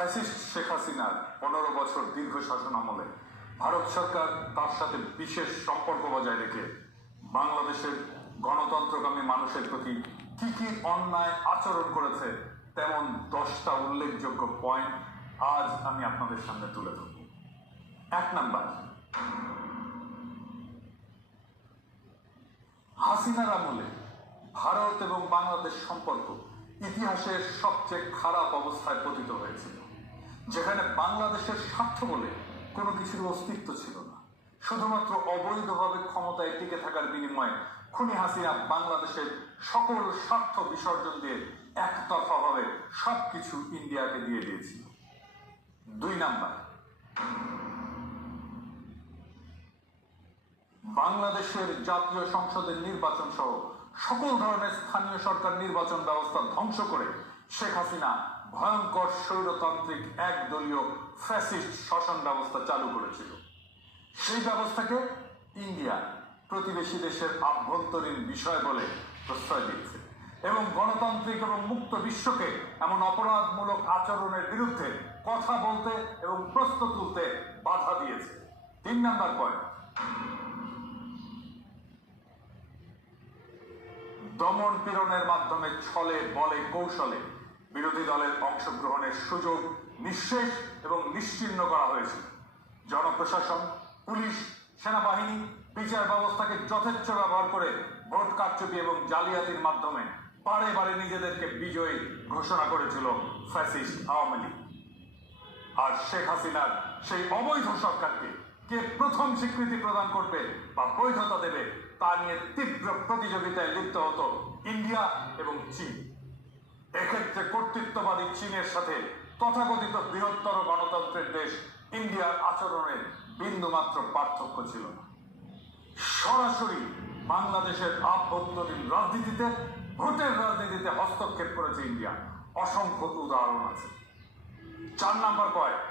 Fascist Sheikh হাসিনার 15 বছর দীর্ঘ শাসন আমলে ভারত সরকার তার সাথে বিশেষ সম্পর্ক বজায় রেখে বাংলাদেশের গণতন্ত্রকামী মানুষের প্রতি কি কি অন্যায় আচরণ করেছে তেমন 10টা উল্লেখযোগ্য পয়েন্ট আজ আমি আপনাদের সামনে তুলে ধরব। 1 নাম্বার, হাসিনার আমলে ভারত এবং বাংলাদেশ সম্পর্ক ইতিহাসের সবচেয়ে খারাপ অবস্থায় পতিত হয়েছিল, যেখানে বাংলাদেশের স্বার্থ বলে কোনো কিছুর অস্তিত্ব ছিল না। শুধুমাত্র অবৈধভাবে ক্ষমতায় টিকে থাকার বিনিময়ে খুনি হাসিনা বাংলাদেশের সকল স্বার্থ বিসর্জন দিয়ে একতরফাভাবে সবকিছু ইন্ডিয়াকে দিয়ে দিয়েছিল। 2 নাম্বার, বাংলাদেশের জাতীয় সংসদের নির্বাচন সহ সকল ধরনের স্থানীয় সরকার নির্বাচন ব্যবস্থা ধ্বংস করে শেখ হাসিনা ভয়ঙ্কর স্বৈরতান্ত্রিক একদলীয় ফ্যাসিস্ট শাসন ব্যবস্থা চালু করেছিল। সেই ব্যবস্থাকে ইন্ডিয়া প্রতিবেশী দেশের আভ্যন্তরীণ বিষয় বলে প্রশ্রয় দিয়েছে এবং গণতান্ত্রিক এবং মুক্ত বিশ্বকে এমন অপরাধমূলক আচরণের বিরুদ্ধে কথা বলতে এবং প্রশ্ন তুলতে বাধা দিয়েছে। 3 নাম্বার পয়েন্ট, দমন পীড়নের মাধ্যমে ছলে বলে কৌশলে বিরোধী দলের অংশগ্রহণের সুযোগ নিঃশেষ এবং নিশ্চিহ্ন করা হয়েছে। জনপ্রশাসন, পুলিশ, সেনাবাহিনী বিচার ব্যবস্থাকে যথেচ্ছ ব্যবহার করে ভোট কারচুপি এবং জালিয়াতির মাধ্যমে বারে বারে নিজেদেরকে বিজয়ী ঘোষণা করেছিল ফ্যাসিস্ট আওয়ামী লীগ। আর শেখ হাসিনার সেই অবৈধ সরকারকে কে প্রথম স্বীকৃতি প্রদান করবে বা বৈধতা দেবে তা নিয়ে তীব্র প্রতিযোগিতায় লিপ্ত হতো ইন্ডিয়া এবং চীন। এক্ষেত্রে কর্তৃত্ববাদী চীনের সাথে তথাকথিত বৃহত্তর গণতন্ত্রের দেশ ইন্ডিয়ার আচরণের বিন্দুমাত্র পার্থক্য ছিল না। সরাসরি বাংলাদেশের আভ্যন্তরীণ রাজনীতিতে, ভোটের রাজনীতিতে হস্তক্ষেপ করেছে ইন্ডিয়া। অসংখ্য উদাহরণ আছে। 4 নাম্বার পয়েন্ট,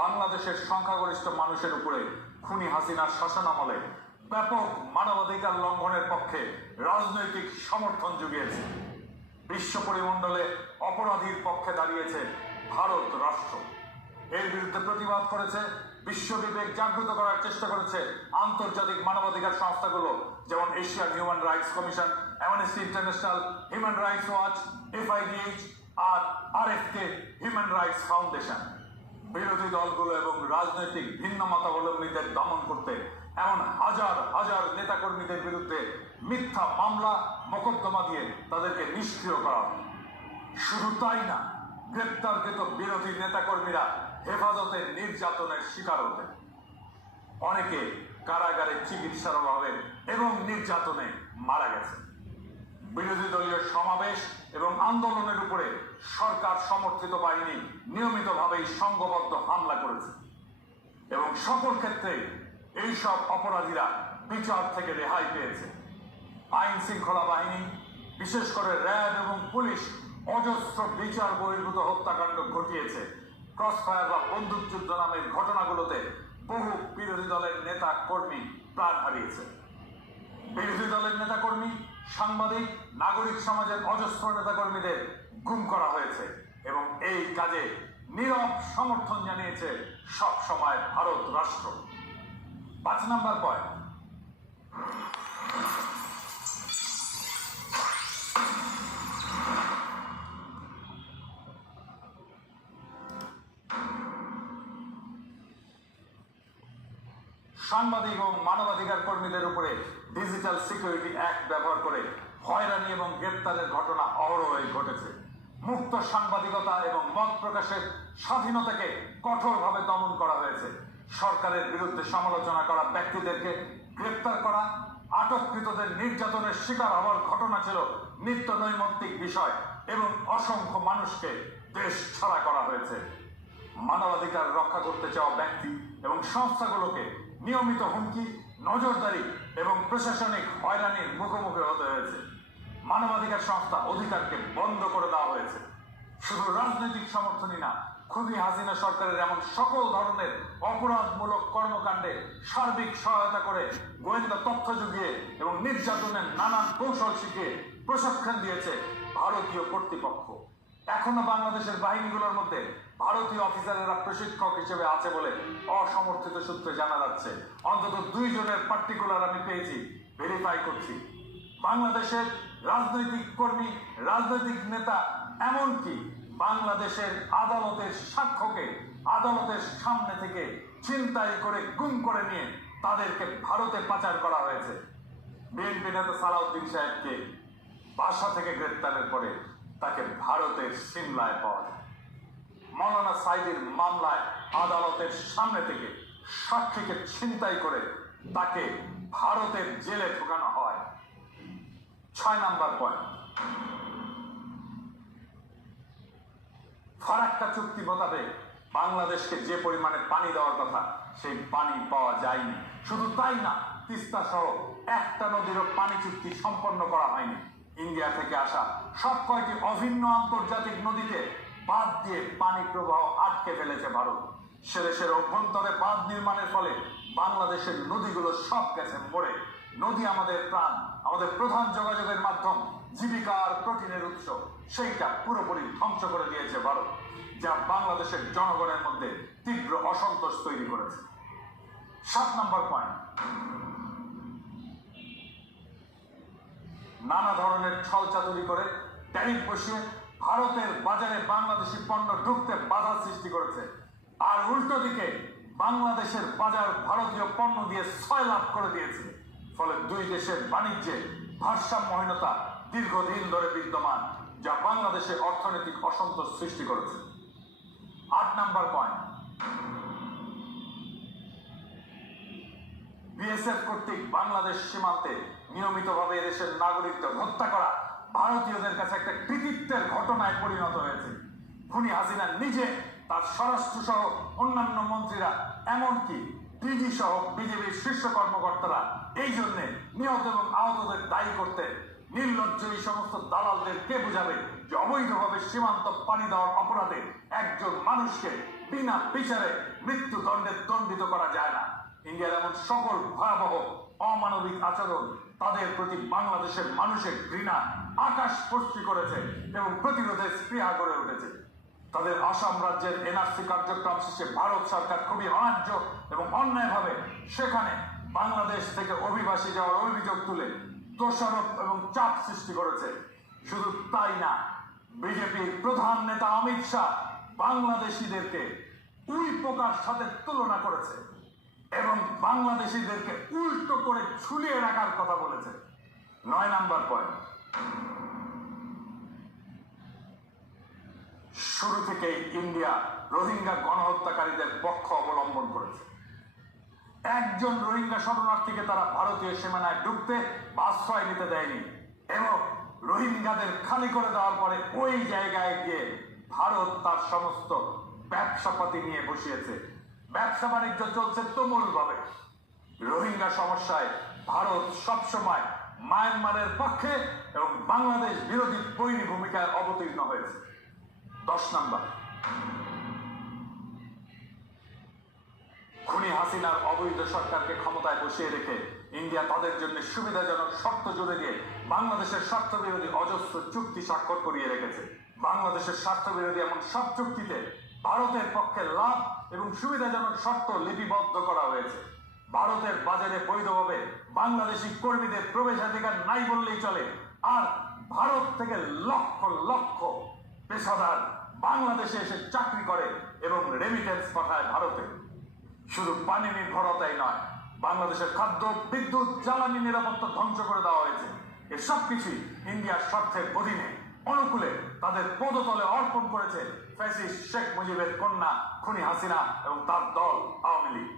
বাংলাদেশের সংখ্যাগরিষ্ঠ মানুষের উপরে খুনি হাসিনার শাসনামলে ব্যাপক মানবাধিকার লঙ্ঘনের পক্ষে রাজনৈতিক সমর্থন জুগিয়েছে। বিশ্ব পরিমণ্ডলে অপরাধীর পক্ষে দাঁড়িয়েছে ভারত রাষ্ট্র। এর বিরুদ্ধে প্রতিবাদ করেছে, বিশ্ব বিবেক জাগ্রত করার চেষ্টা করেছে আন্তর্জাতিক মানবাধিকার সংস্থাগুলো, যেমন Asian human rights commission, amnesty international, human rights watch, FIDH আর RFK হিউম্যান রাইটস ফাউন্ডেশন। বিরোধী দলগুলো এবং রাজনৈতিক ভিন্ন মতাবলম্বীদের দমন করতে এমন হাজার হাজার নেতাকর্মীদের বিরুদ্ধে মিথ্যা মামলা মোকদ্দমা দিয়ে তাদেরকে নিষ্ক্রিয় করা। শুধু তাই না, গ্রেপ্তারকৃত বিরোধী নেতাকর্মীরা হেফাজতে নির্যাতনের শিকার হতেন। অনেকে কারাগারে চিকিৎসার অভাবে এবং নির্যাতনে মারা গেছে। বিরোধী দলীয় সমাবেশ এবং আন্দোলনের উপরে সরকার সমর্থিত বাহিনী নিয়মিতভাবেই সংঘবদ্ধ হামলা করেছে এবং সকল ক্ষেত্রে এইসব অপরাধীরা বিচার থেকে রেহাই পেয়েছে। আইন শৃঙ্খলা বাহিনী, বিশেষ করে র্যাব এবং পুলিশ অজস্র বিচার বহির্ভূত হত্যাকাণ্ড ঘটিয়েছে। ক্রসফায়ার বা বন্দুকযুদ্ধ নামের ঘটনাগুলোতে বহু বিরোধী দলের নেতা কর্মী প্রাণ হারিয়েছে। বিরোধী দলের নেতাকর্মী, সাংবাদিক, নাগরিক সমাজের অজস্র নেতাকর্মীদের গুম করা হয়েছে এবং এই কাজে নীরব সমর্থন জানিয়েছে সব সময় ভারত রাষ্ট্র। 5 নাম্বার পয়েন্ট, সাংবাদিক এবং মানবাধিকার কর্মীদের উপরে ডিজিটাল সিকিউরিটি অ্যাক্ট ব্যবহার করে হয়রানি এবং গ্রেপ্তারের ঘটনা অহরহই ঘটেছে। মুক্ত সাংবাদিকতা এবং মত প্রকাশের স্বাধীনতাকে কঠোরভাবে দমন করা হয়েছে। সরকারের বিরুদ্ধে সমালোচনা করা ব্যক্তিদেরকে গ্রেপ্তার করা, আটককৃতদের নির্যাতনের শিকার হওয়ার ঘটনা ছিল নিত্য নৈমিত্তিক বিষয় এবং অসংখ্য মানুষকে দেশ ছাড়া করা হয়েছে। মানবাধিকার রক্ষা করতে চাওয়া ব্যক্তি এবং সংস্থাগুলোকে নিয়মিত হুমকি, নজরদারি এবং প্রশাসনিক হয়রানির মুখোমুখি হতে হয়েছে। মানবাধিকার সংস্থা অধিকারকে বন্ধ করে দেওয়া হয়েছে। শুধু রাজনৈতিক সমর্থনই না, খুনি হাসিনা সরকারের এমন সকল ধরনের অপরাধমূলক কর্মকাণ্ডে সার্বিক সহায়তা করে গোয়েন্দা তথ্য জুগিয়ে এবং নির্যাতনের নানান কৌশল শিখিয়ে প্রশিক্ষণ দিয়েছে ভারতীয় কর্তৃপক্ষ। এখনো বাংলাদেশের বাহিনীগুলোর মধ্যে ভারতীয় অফিসারেরা প্রশিক্ষক হিসেবে আছে বলে অসমর্থিত সূত্রে জানা যাচ্ছে। অন্তত 2 জনের পার্টিকুলার আমি পেয়েছি, ভেরিফাই করছি। বাংলাদেশের রাজনৈতিক কর্মী, রাজনৈতিক নেতা, এমনকি বাংলাদেশের আদালতের সাক্ষ্যকে আদালতের সামনে থেকে ছিনতাই করে গুম করে নিয়ে তাদেরকে ভারতে পাচার করা হয়েছে। বিএনপি নেতা সালাউদ্দিন সাহেবকে বাসা থেকে গ্রেপ্তারের পরে তাকে ভারতের সিমলায় পাওয়া যায়। মৌলানা সাইদির মামলায় আদালতের সামনে থেকে সাক্ষীকে ছিনতাই করে তাকে ভারতের জেলে ঢোকানো হয়। 6 নাম্বার পয়েন্ট, ফারাক্কা চুক্তি মোতাবেক বাংলাদেশকে যে পরিমাণে পানি দেওয়ার কথা সেই পানি পাওয়া যায়নি। শুধু তাই না, তিস্তা সহ একটা নদীরও পানি চুক্তি সম্পন্ন করা হয়নি। ইন্ডিয়া থেকে আসা সব কয়টি অভিন্ন আন্তর্জাতিক নদীতে বাঁধ দিয়ে পানি প্রবাহ আটকে ফেলেছে ভারত। সে দেশের অভ্যন্তরে বাঁধ নির্মাণের ফলে বাংলাদেশের নদীগুলো সব গেছে মরে। নদী আমাদের প্রাণ, আমাদের প্রধান যোগাযোগের মাধ্যম, জীবিকা আর প্রোটিনের উৎস, সেইটা পুরোপুরি ধ্বংস করে দিয়েছে ভারত, যা বাংলাদেশের জনগণের মধ্যে তীব্র অসন্তোষ তৈরি করেছে। 7 নম্বর পয়েন্ট, নানা ধরনের ছলচাতুরি করে ট্যারিফ বসিয়ে ভারতের বাজারে বাংলাদেশি পণ্য ঢুকতে বাধা সৃষ্টি করেছে। আর উল্টো দিকে বাংলাদেশের বাজার ভারতীয় পণ্য দিয়ে 6 লাভ করে দিয়েছে। ফলে 2 দেশের বাণিজ্যে ভারসাম্যহীনতা দীর্ঘদিন ধরে বিদ্যমান, যা বাংলাদেশে অর্থনৈতিক অসন্তোষ সৃষ্টি করেছে। 8 নাম্বার পয়েন্ট, বিএসএফ কর্তৃক বাংলাদেশ সীমান্তে নিয়মিতভাবে এদেশের নাগরিকদের হত্যা করা ভারতীয়দের কাছে একটা কৃতিত্বের ঘটনায় পরিণত হয়েছে। খুনি হাসিনা নিজে, তার স্বরাষ্ট্র সহ অন্যান্য মন্ত্রীরা, এমনকি ডিজি সহ বিজেপির শীর্ষ কর্মকর্তারা এই জন্য নিহত এবং আহতদের দায়ী করতে নির্লজ্জ এই সমস্ত দালালদের কে বুঝাবে যে অবৈধভাবে সীমান্ত পানি দেওয়ার অপরাধে একজন মানুষকে বিনা বিচারে মৃত্যুদণ্ডে দণ্ডিত করা যায় না। ইন্ডিয়ার এমন সকল ভয়াবহ অমানবিক আচরণ তাদের প্রতি বাংলাদেশের মানুষের ঘৃণা আকাশ স্পর্শী করেছে এবং প্রতিরোধের স্পৃহা গড়ে উঠেছে। তাদের আসাম রাজ্যের এনআরসি কার্যক্রম শেষে ভারত সরকার খুবই অন্যায্য এবং অন্যায়ভাবে সেখানে বাংলাদেশ থেকে অভিবাসী যাওয়ার অভিযোগ তুলে দোষারোপ এবং চাপ সৃষ্টি করেছে। শুধু তাই না, বিজেপির প্রধান নেতা অমিত শাহ বাংলাদেশিদেরকে উই পোকার সাথে তুলনা করেছে এবং বাংলাদেশিদেরকে উল্টো করে ঝুলিয়ে রাখার কথা বলেছে। 9 নাম্বার পয়েন্ট, শুরু থেকেই ইন্ডিয়া রোহিঙ্গা গণহত্যাকারীদের পক্ষ অবলম্বন করেছে। একজন রোহিঙ্গা শরণার্থীকে তারা ভারতীয় সীমানায় ঢুকতে বা আশ্রয় নিতে দেয়নি এবং রোহিঙ্গাদের খালি করে দেওয়ার পরে ওই জায়গায় গিয়ে ভারত তার সমস্ত ব্যবসাপাতি নিয়ে বসিয়েছে। ব্যবসা বাণিজ্য চলছে তুমুলভাবে। রোহিঙ্গা সমস্যায় ভারত সবসময় মায়ানমারের পক্ষে এবং বাংলাদেশ বিরোধী বৈরী ভূমিকায় অবতীর্ণ হয়েছে। 10 নাম্বার, খুনি হাসিনার অবৈধ সরকারকে ক্ষমতায় বসিয়ে রেখে ইন্ডিয়া তাদের জন্য সুবিধাজনক শর্ত জুড়ে দিয়ে বাংলাদেশের স্বার্থ বিরোধী অজস্র চুক্তি স্বাক্ষর করিয়ে রেখেছে। বাংলাদেশের স্বার্থ বিরোধী এমন সব চুক্তিতে ভারতের পক্ষে লাভ এবং সুবিধাজনক শর্ত লিপিবদ্ধ করা হয়েছে। ভারতের বাজারে বৈধভাবে বাংলাদেশি কর্মীদের প্রবেশাধিকার নাই বললেই চলে। আর ভারত থেকে লক্ষ লক্ষ পেশাদার বাংলাদেশে এসে চাকরি করে এবং রেমিটেন্স পাঠায় ভারতে। শুধু পানি নির্ভরতাই নয়, বাংলাদেশের খাদ্য, বিদ্যুৎ, জ্বালানি নিরাপত্তা ধ্বংস করে দেওয়া হয়েছে। এসব কিছুই ইন্ডিয়ার স্বার্থের অধীনে অনুকূলে তাদের পদতলে অর্পণ করেছে ফ্যাসিস্ট শেখ মুজিবের কন্যা খুনি হাসিনা এবং তার দল আওয়ামী লীগ।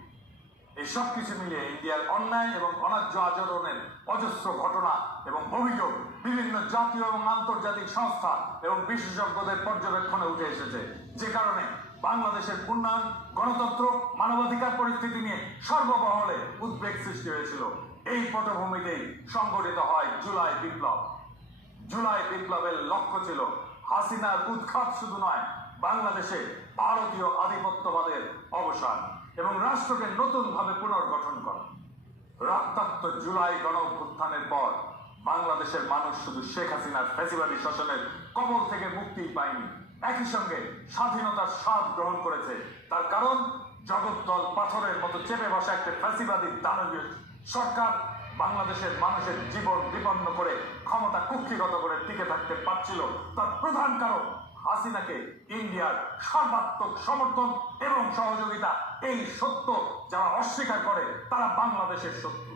এসব কিছু মিলিয়ে ইন্ডিয়ার অন্যায় এবং অন্যায্য আচরণের অজস্র ঘটনা এবং অভিযোগ বিভিন্ন জাতীয় এবং আন্তর্জাতিক সংস্থা এবং বিশেষজ্ঞদের পর্যবেক্ষণে উঠে এসেছে, যে কারণে বাংলাদেশের উন্নয়ন, গণতন্ত্র, মানবাধিকার পরিস্থিতি নিয়ে সর্বমহলে উদ্বেগ সৃষ্টি হয়েছিল। এই পটভূমিতেই সংগঠিত হয় জুলাই বিপ্লব। জুলাই বিপ্লবের লক্ষ্য ছিল হাসিনার উৎখাত শুধু নয়, বাংলাদেশে ভারতীয় আধিপত্যবাদের অবসান এবং রাষ্ট্রকে নতুনভাবে পুনর্গঠন করা। রক্তাক্ত জুলাই গণ অভ্যুত্থানের পর বাংলাদেশের মানুষ শুধু শেখ হাসিনার ফ্যাসিবাদী শাসনের কবল থেকে মুক্তি পায়নি, একই সঙ্গে স্বাধীনতার স্বাদ গ্রহণ করেছে। তার কারণ জগদ্দল পাথরের মতো চেপে বসা একটা ফ্যাসিবাদী দানবীয় সরকার বাংলাদেশের মানুষের জীবন বিপন্ন করে ক্ষমতা কুক্ষিগত করে টিকে থাকতে পারছিল। তার প্রধান কারণ হাসিনাকে ইন্ডিয়ার সর্বাত্মক সমর্থন এবং সহযোগিতা। এই সত্য যারা অস্বীকার করে তারা বাংলাদেশের শত্রু।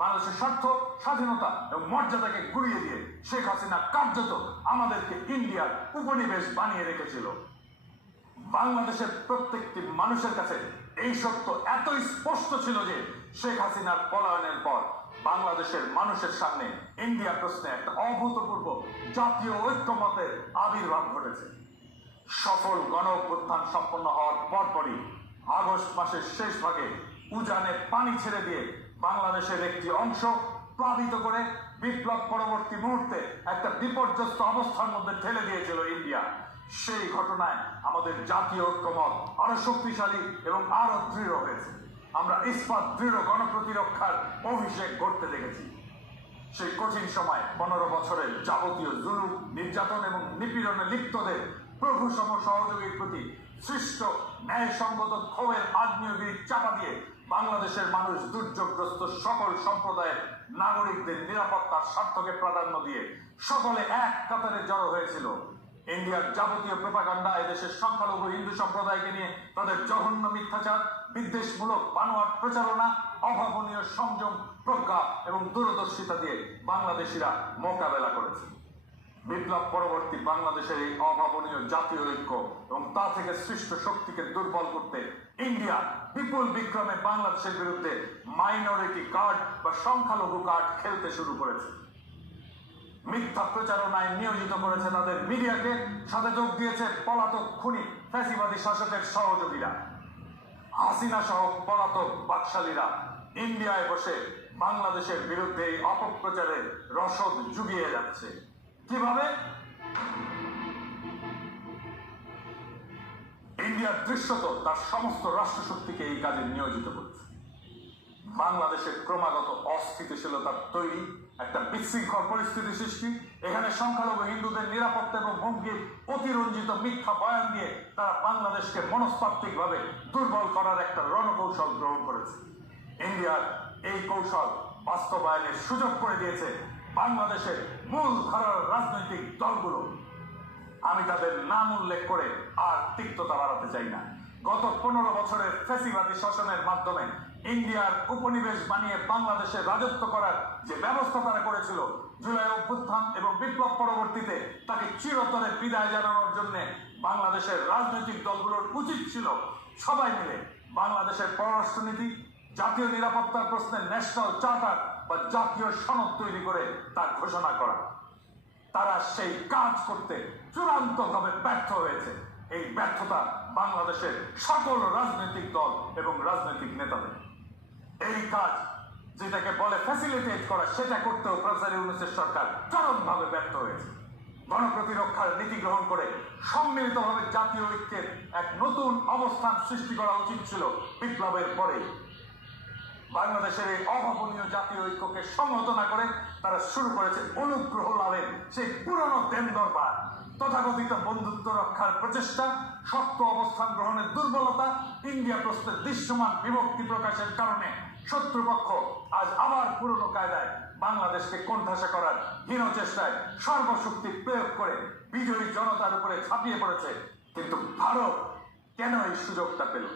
বাংলাদেশের স্বার্থ, স্বাধীনতা এবং মর্যাদাকে গুড়িয়ে দিয়ে শেখ হাসিনা কার্যত আমাদেরকে ইন্ডিয়ার উপনিবেশ বানিয়ে রেখেছিল। বাংলাদেশের প্রত্যেকটি মানুষের কাছে এই সত্য এতই স্পষ্ট ছিল যে শেখ হাসিনার পলায়নের পর বাংলাদেশের মানুষের সামনে ইন্ডিয়া প্রশ্নে একটা অভূতপূর্ব জাতীয় ঐক্যমতের আবির্ভাব ঘটেছে। সফল গণ অভ্যুত্থান সম্পন্ন হওয়ার পরপরই আগস্ট মাসের শেষ ভাগে উজানে পানি ছেড়ে দিয়ে বাংলাদেশের একটি অংশ প্লাবিত করে বিপ্লব পরবর্তী মুহূর্তে একটা বিপর্যস্ত অবস্থার মধ্যে ঠেলে দিয়েছিল ইন্ডিয়া। সেই ঘটনায় আমাদের জাতীয় ঐক্যমত আরো শক্তিশালী এবং আরো দৃঢ় হয়েছে। আমরা ইস্পাত দৃঢ় গণপ্রতিরক্ষার অভিষেক ঘটতে দেখেছি। সেই কঠিন সময় 15 বছরের যাবতীয় জুলুম, নির্যাতন এবং নিপীড়নে লিপ্তদের প্রভু সম সহযোগীর প্রতি সৃষ্ট ন্যায়সঙ্গত ক্ষোভের আগ্নেয়গিরি চাপা দিয়ে বাংলাদেশের মানুষ দুর্যোগগ্রস্ত সকল সম্প্রদায়ের নাগরিকদের নিরাপত্তার স্বার্থকে প্রাধান্য দিয়ে সকলে এক কাতারে জড়ো হয়েছিল। ইন্ডিয়ার যাবতীয় প্রোপাগান্ডা এদেশের সংখ্যালঘু হিন্দু সম্প্রদায়কে নিয়ে তাদের জঘন্য মিথ্যাচার, বিদ্বেষমূলক বানোয়াট প্রচারণা, অভাবনীয় সংযম, প্রজ্ঞা এবং দূরদর্শিতা দিয়ে বাংলাদেশিরা মোকাবেলা করেছে। বিপ্লব পরবর্তী বাংলাদেশের এই অভাবনীয় জাতীয় ঐক্য এবং তা থেকে সৃষ্ট শক্তিকে দুর্বল করতে ইন্ডিয়া বিপুল বিক্রমে বাংলাদেশের বিরুদ্ধে মাইনরিটি কার্ড বা সংখ্যালঘু কার্ড খেলতে শুরু করেছে। মিথ্যা প্রচারণায় নিয়োজিত করেছে তাদের মিডিয়াকে, সাথে যোগ দিয়েছে পলাতক খুনি ফ্যাসিবাদী শাসকের সহযোগীরা। হাসিনা সহ পলাতক বাকশালীরা ইন্ডিয়ায় বসে বাংলাদেশের বিরুদ্ধে এই অপপ্রচারের রসদ জুগিয়ে যাচ্ছে। কিভাবে? ইন্ডিয়ার দৃশ্যত তার সমস্ত রাষ্ট্রশক্তিকে এই কাজে নিয়োজিত করছে। বাংলাদেশের ক্রমাগত অস্থিতিশীলতার তৈরি একটা বিশৃঙ্খল পরিস্থিতি সৃষ্টি, এখানে সংখ্যালঘু হিন্দুদের নিরাপত্তা এবং হুমকির অতিরঞ্জিত মিথ্যা বয়ান দিয়ে তারা বাংলাদেশকে মনস্তাত্ত্বিকভাবে দুর্বল করার একটা রণকৌশল গ্রহণ করেছে। ইন্ডিয়ার এই কৌশল বাস্তবায়নের সুযোগ করে দিয়েছে বাংলাদেশের মূল ধারার রাজনৈতিক দলগুলো। আমি তাদের নাম উল্লেখ করে আর তিক্ততা বাড়াতে চাই না। গত 15 বছরের ফ্যাসিবাদী শাসনের মাধ্যমে ইন্ডিয়ার উপনিবেশ বানিয়ে বাংলাদেশে রাজত্ব করার যে ব্যবস্থা তারা করেছিল, জুলাই অভ্যুত্থান এবং বিপ্লব পরবর্তীতে তাকে চিরতরে বিদায় জানানোর জন্য বাংলাদেশের রাজনৈতিক দলগুলোর উচিত ছিল সবাই মিলে বাংলাদেশের পররাষ্ট্রনীতি, জাতীয় নিরাপত্তার প্রশ্নে ন্যাশনাল চার্টার বা জাতীয় সনদ তৈরি করে তা ঘোষণা করা। তারা সেই কাজ করতে চূড়ান্তভাবে ব্যর্থ হয়েছে। এই ব্যর্থতা বাংলাদেশের সকল রাজনৈতিক দল এবং রাজনৈতিক নেতাদের। এই কাজ যেটাকে বলে ফ্যাসিলিটেট করা, সেটা করতেও প্রফেসর ইউনূসের সরকার চরমভাবে ব্যর্থ হয়েছে। গণপ্রতিরক্ষার নীতি গ্রহণ করে সম্মিলিতভাবে জাতীয় ঐক্যের এক নতুন অবস্থান সৃষ্টি করা উচিত ছিল বিপ্লবের পরে। বাংলাদেশের এই অভাবনীয় জাতীয় ঐক্যকে সংহত না করে তারা শুরু করেছে অনুগ্রহ লাভের সেই পুরনো দেন দরবার, তথাকথিত বন্ধুত্ব রক্ষার প্রচেষ্টা, শক্ত অবস্থান গ্রহণের দুর্বলতা, ইন্ডিয়া প্রশ্নের দৃশ্যমান বিভক্তি প্রকাশের কারণে শত্রুপক্ষ আজ আবার পুরনো কায়দায় বাংলাদেশকে কোণঠাসা করার হীন চেষ্টায় সর্বশক্তি প্রয়োগ করে বিজয়ী জনতার উপরে ঝাঁপিয়ে পড়েছে। কিন্তু ভারত কেন এই সুযোগটা পেল?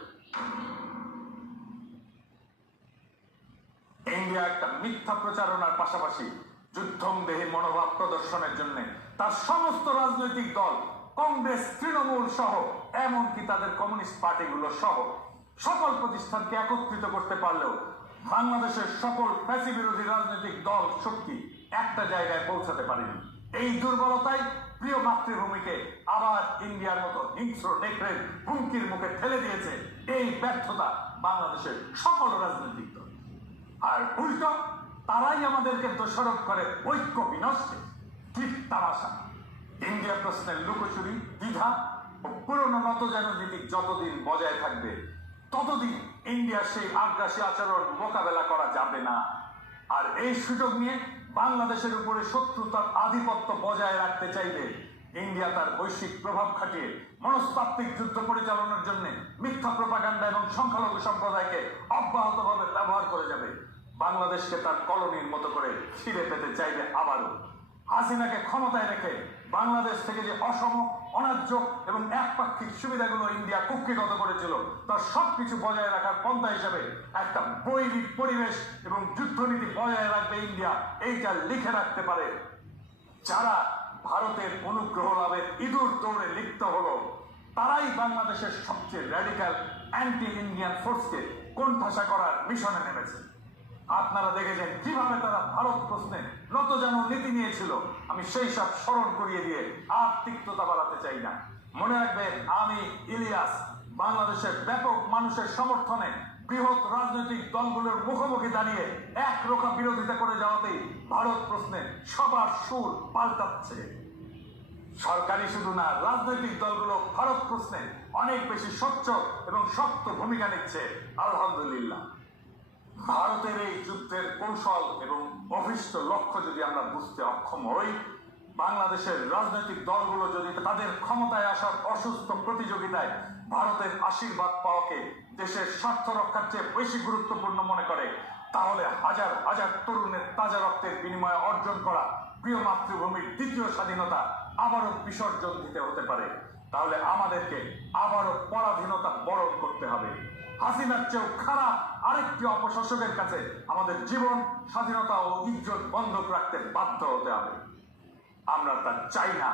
ইন্ডিয়া একটা মিথ্যা প্রচারণার পাশাপাশি যুদ্ধংদেহী মনোভাব প্রদর্শনের জন্য তার সমস্ত রাজনৈতিক দল, কংগ্রেস, তৃণমূল সহ এমনকি তাদের কমিউনিস্ট পার্টিগুলো সহ সকল প্রতিষ্ঠানকে একত্রিত করতে পারলেও বাংলাদেশের সকল ফ্যাসি বিরোধী রাজনৈতিক দল শক্তি একটা জায়গায় পৌঁছাতে পারেনি। এই দুর্বলতাই প্রিয় মাতৃভূমিকে আবার ইন্ডিয়ার মতো হিংস্র নেকড়ের হুমকির মুখে ঠেলে দিয়েছে। এই ব্যর্থতা বাংলাদেশের সকল রাজনৈতিক দল। আর উল্টো তারাই আমাদেরকে দোষারোপ করে ঐক্য বিনষ্টে। ঠিক তামাশা। ইন্ডিয়া প্রশ্নের লুকোচুরি, দ্বিধা ও পুরনো নতজানু নীতি যতদিন বজায় থাকবে ততদিন ইন্ডিয়ার সেই আগ্রাসী আচরণ মোকাবেলা করা যাবে না। আর এই সুযোগ নিয়ে বাংলাদেশের উপরে শত্রুতার আধিপত্য বজায় রাখতে চাইলে ইন্ডিয়া তার বৈশ্বিক প্রভাব খাটিয়ে মনস্তাত্ত্বিক যুদ্ধ পরিচালনার জন্য মিথ্যা প্রোপাগান্ডা এবং সংখ্যালঘু সম্প্রদায়কে অব্যাহতভাবে ব্যবহার করে যাবে। বাংলাদেশকে তার কলোনির মতো করে ফিরে পেতে চাইবে আবারও। হাসিনাকে ক্ষমতায় রেখে বাংলাদেশ থেকে যে অসম, অন্যায্য এবং একপাক্ষিক সুবিধাগুলো ইন্ডিয়া কুক্ষিগত করেছিল তার সবকিছু বজায় রাখার পন্থা হিসেবে একটা বৈরিক পরিবেশ এবং যুদ্ধনীতি বজায় রাখবে ইন্ডিয়া, এইটা লিখে রাখতে পারে। যারা ভারতের অনুগ্রহ লাভের ইঁদুর দৌড়ে লিপ্ত হলো তারাই বাংলাদেশের সবচেয়ে র্যাডিক্যাল অ্যান্টি ইন্ডিয়ান ফোর্সকে কোণঠাসা করার মিশনে নেমেছে। আপনারা দেখেছেন কিভাবে তারা ভারত প্রশ্নে নতজানু নীতি নিয়েছিল। আমি সেই সব স্মরণ করিয়ে দিয়ে আর তিক্ততা বাড়াতে চাই না। মনে রাখবেন, আমি ইলিয়াস বাংলাদেশের ব্যাপক মানুষের সমর্থনে বৃহৎ রাজনৈতিক দলগুলোর মুখোমুখি দাঁড়িয়ে একরোখা বিরোধিতা করে যাওয়াতেই ভারত প্রশ্নে সবার সুর পাল্টাচ্ছে। সরকারি শুধু না, রাজনৈতিক দলগুলো ভারত প্রশ্নে অনেক বেশি স্বচ্ছ এবং শক্ত ভূমিকা নিচ্ছে। আলহামদুলিল্লাহ। ভারতের এই যুদ্ধের কৌশল এবং অভিষ্ট লক্ষ্য যদি আমরা বুঝতে অক্ষম হই, বাংলাদেশের রাজনৈতিক দলগুলো যদি তাদের ক্ষমতায় আসার অসুস্থ প্রতিযোগিতায় ভারতের আশীর্বাদ পাওয়াকে দেশের স্বার্থ রক্ষার চেয়ে বেশি গুরুত্বপূর্ণ মনে করে, তাহলে হাজার হাজার তরুণের তাজা রক্তের বিনিময়ে অর্জন করা প্রিয় মাতৃভূমির দ্বিতীয় স্বাধীনতা আবারও বিসর্জন দিতে হতে পারে। তাহলে আমাদেরকে আবারও পরাধীনতা বরণ করতে হবে। হাসিনার চেয়েও খারাপ আরেকটি অপশাসকের কাছে আমাদের জীবন, স্বাধীনতা ও ইজ্জত বন্ধক রাখতে বাধ্য হতে হবে। আমরা তা চাই না,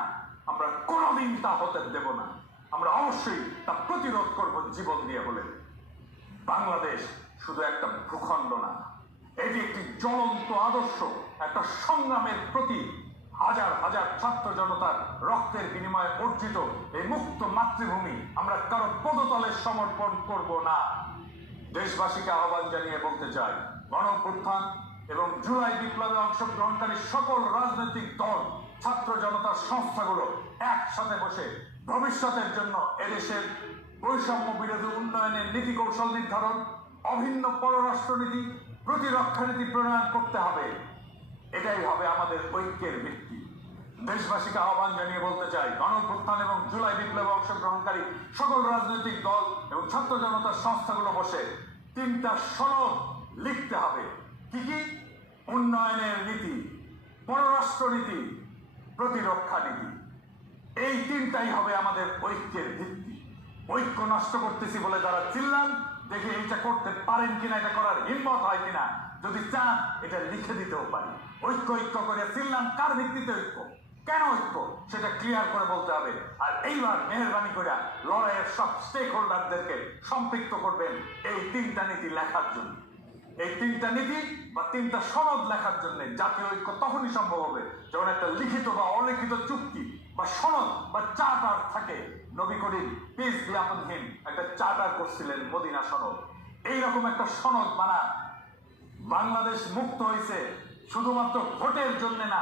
আমরা কোনোদিন তা হতে দেব না। আমরা অবশ্যই তা প্রতিরোধ করব জীবন দিয়ে হলে। বাংলাদেশ শুধু একটা ভূখণ্ড না, এটি একটি জ্বলন্ত আদর্শ, একটা সংগ্রামের প্রতীক। হাজার হাজার ছাত্র জনতার রক্তের বিনিময়ে অর্জিত এই মুক্ত মাতৃভূমি আমরা কারো পদতলে সমর্পণ করব না। দেশবাসীকে আহ্বান জানিয়ে বলতে চাই, গণঅভ্যুত্থান এবং জুলাই বিপ্লবে অংশগ্রহণকারী সকল রাজনৈতিক দল, ছাত্র জনতার সংস্থাগুলো একসাথে বসে ভবিষ্যতের জন্য এদেশের বৈষম্য বিরোধী উন্নয়নের নীতি কৌশল নির্ধারণ, অভিন্ন পররাষ্ট্রনীতি, প্রতিরক্ষা নীতি প্রণয়ন করতে হবে। এটাই হবে আমাদের ঐক্যের ভিত্তি। দেশবাসীকে আহ্বান জানিয়ে বলতে চাই, গণঅভ্যুত্থান এবং জুলাই বিপ্লবে অংশগ্রহণকারী সকল রাজনৈতিক দল এবং ছাত্র জনতার সংস্থাগুলো বসে 3টা সনদ লিখতে হবে। কি কি? উন্নয়নের নীতি, পররাষ্ট্রনীতি, প্রতিরক্ষা নীতি। এই 3টাই হবে আমাদের ঐক্যের ভিত্তি। ঐক্য নষ্ট করতেছি বলে যারা চিল্লান, দেখে এইটা করতে পারেন কিনা, এটা করার হিম্মত হয় কিনা। যদি চান এটা লিখে দিতেও পারি। ঐক্য ঐক্য করে চিল্লান, কার ভিত্তিতে ঐক্য, কেন ঐক্য, সেটা ক্লিয়ার করে বলতে হবে। আর এইবার মেহেরবানি করে লড়াইয়ের সব স্টেক হোল্ডারদেরকে সম্পৃক্ত করবেন এই 3টা নীতি লেখার জন্য। এই 3টা নীতি বা 3টা সনদ লেখার জন্য জাতীয় ঐক্য তখনই সম্ভব হবে যখন একটা লিখিত বা অলিখিত চুক্তি বা সনদ বা চার্টার থাকে। নবী করিম পিস বি আপন হিম একটা চার্টার করছিলেন, মদিনা সনদ। এইরকম একটা সনদ বানান। বাংলাদেশ মুক্ত হয়েছে শুধুমাত্র ভোটের জন্য না,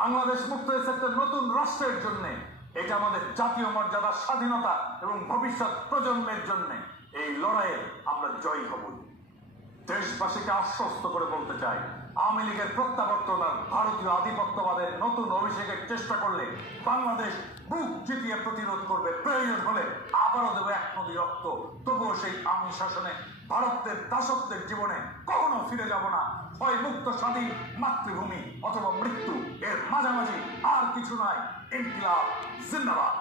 বাংলাদেশ মুক্ত হয়েছে একটা নতুন রাষ্ট্রের জন্য। এটা আমাদের জাতীয় মর্যাদা, স্বাধীনতা এবং ভবিষ্যৎ প্রজন্মের জন্য। এই লড়াইয়ে আমরা জয়ী হব। দেশবাসীকে আশ্বস্ত করে বলতে চাই, আওয়ামী লীগের প্রত্যাবর্তন আর ভারতীয় আধিপত্যবাদের নতুন অভিষেকের চেষ্টা করলে বাংলাদেশ বুক চিতিয়ে প্রতিরোধ করবে। প্রয়োজন হলে আবারও দেবে 1 নদী রক্ত। তবুও সেই আওয়ামী শাসনে ভারতের দাসত্বের জীবনে কখনো ফিরে যাব না। হয় মুক্ত স্বাধীন মাতৃভূমি অথবা মৃত্যু, এর মাঝামাঝি আর কিছু নয়। ইনকিলাব জিন্দাবাদ।